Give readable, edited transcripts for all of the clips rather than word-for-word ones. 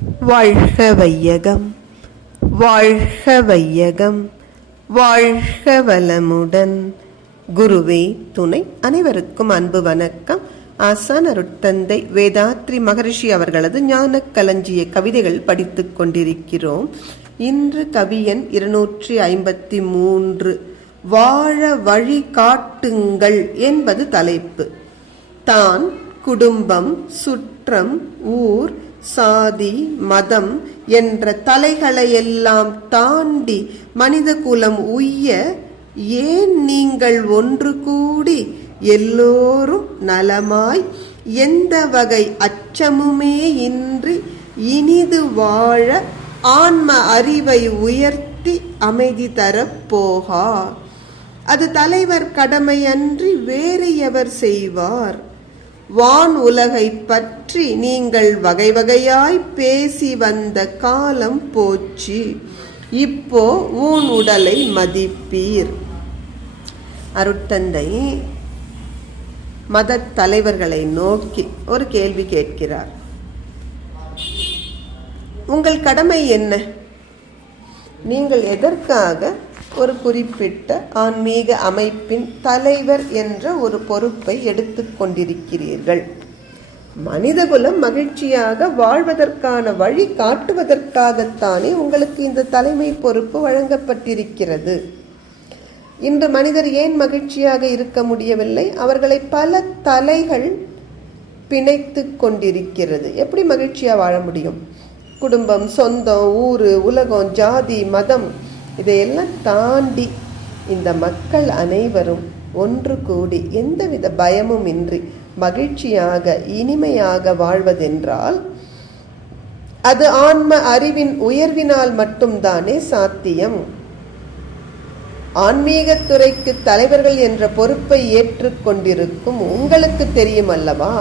வாழ்க வையகம், வாழ்க வையகம், வாழ்க வளமுடன். குருவே துணை. அனைவருக்கும் அன்பு வணக்கம். ஆசான் அருட்தந்தை வேதாத்ரி மகரிஷி அவர்களது ஞான களஞ்சிய கவிதைகள் படித்துக் கொண்டிருக்கிறோம். இன்று கவியன் 253 வாழ வழி காட்டுங்கள் என்பது தலைப்பு. தான், குடும்பம், சுற்றம், ஊர், சாதி, மதம் என்ற தலைகளையெல்லாம் தாண்டி மனித குலம் உய்ய ஏன் நீங்கள் ஒன்று கூடி எல்லோரும் நலமாய் எந்த வகை அச்சமுமே இன்றி இனிது வாழ ஆன்ம அறிவை உயர்த்தி அமைதி தரப்போகா. அது தலைவர் கடமை அன்றி வேறு எவர் செய்வார்? வான் உலகை பற்றி நீங்கள் வகை வகையாய் பேசி வந்த காலம் போச்சு. இப்போ ஊன் உடலை மதிப்பீர். அருட்தந்தை மத தலைவர்களை நோக்கி ஒரு கேள்வி கேட்கிறார். உங்கள் கடமை என்ன? நீங்கள் எதற்காக ஒரு குறிப்பிட்ட ஆன்மீக அமைப்பின் தலைவர் என்ற ஒரு பொறுப்பை எடுத்துக் கொண்டிருக்கிறீர்கள்? மனிதகுலம் மகிழ்ச்சியாக வாழ்வதற்கான வழி காட்டுவதற்காகத்தானே உங்களுக்கு இந்த தலைமை பொறுப்பு வழங்கப்பட்டிருக்கிறது. இன்று மனிதர் ஏன் மகிழ்ச்சியாக இருக்க முடியவில்லை? அவர்களை பல தலைகள் பிணைத்து கொண்டிருக்கிறது. எப்படி மகிழ்ச்சியா வாழ முடியும்? குடும்பம், சொந்தம், ஊரு, உலகம், ஜாதி, மதம் இதையெல்லாம் தாண்டி இந்த மக்கள் அனைவரும் ஒன்று கூடி எந்தவித பயமும் இன்றி மகிழ்ச்சியாக இனிமையாக வாழ்வதென்றால் அது ஆன்ம அறிவின் உயர்வினால் மட்டும்தானே சாத்தியம். ஆன்மீகத்துறைக்கு தலைவர்கள் என்ற பொறுப்பை ஏற்றுக்கொண்டிருக்கும் உங்களுக்கு தெரியும் அல்லவா,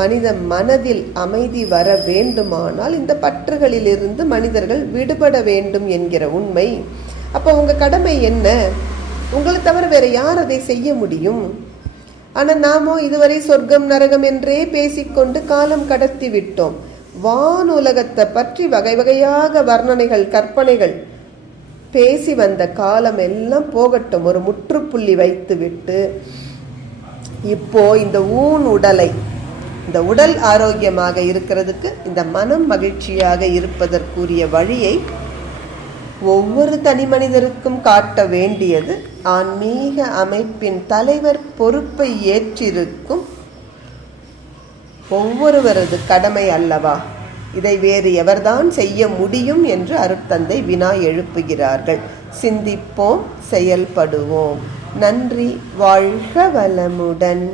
மனித மனதில் அமைதி வர வேண்டுமானால் இந்த பற்றுகளிலிருந்து மனிதர்கள் விடுபட வேண்டும் என்கிற உண்மை. அப்போ உங்க கடமை என்ன? உங்களை தவிர வேற யார் அதை செய்ய முடியும்? ஆனா நாமோ இதுவரை சொர்க்கம் நரகம் என்றே பேசிக்கொண்டு காலம் கடத்தி விட்டோம். வானுலகத்தை பற்றி வகை வகையாக வர்ணனைகள், கற்பனைகள் பேசி வந்த காலம் எல்லாம் போகட்டும். ஒரு முற்றுப்புள்ளி வைத்து விட்டு இப்போ இந்த ஊன் உடலை, இந்த உடல் ஆரோக்கியமாக இருக்கிறதுக்கு, இந்த மனம் மகிழ்ச்சியாக இருப்பதற்குரிய வழியை ஒவ்வொரு தனி மனிதருக்கும் காட்ட வேண்டியது ஆன்மீக அமைப்பின் தலைவர் பொறுப்பை ஏற்றிருக்கும் ஒவ்வொருவரது கடமை அல்லவா? இதை வேறு எவர்தான் செய்ய முடியும் என்று அருட்தந்தை வினா எழுப்புகிறார்கள். சிந்திப்போம், செயல்படுவோம். நன்றி. வாழ்க வளமுடன்.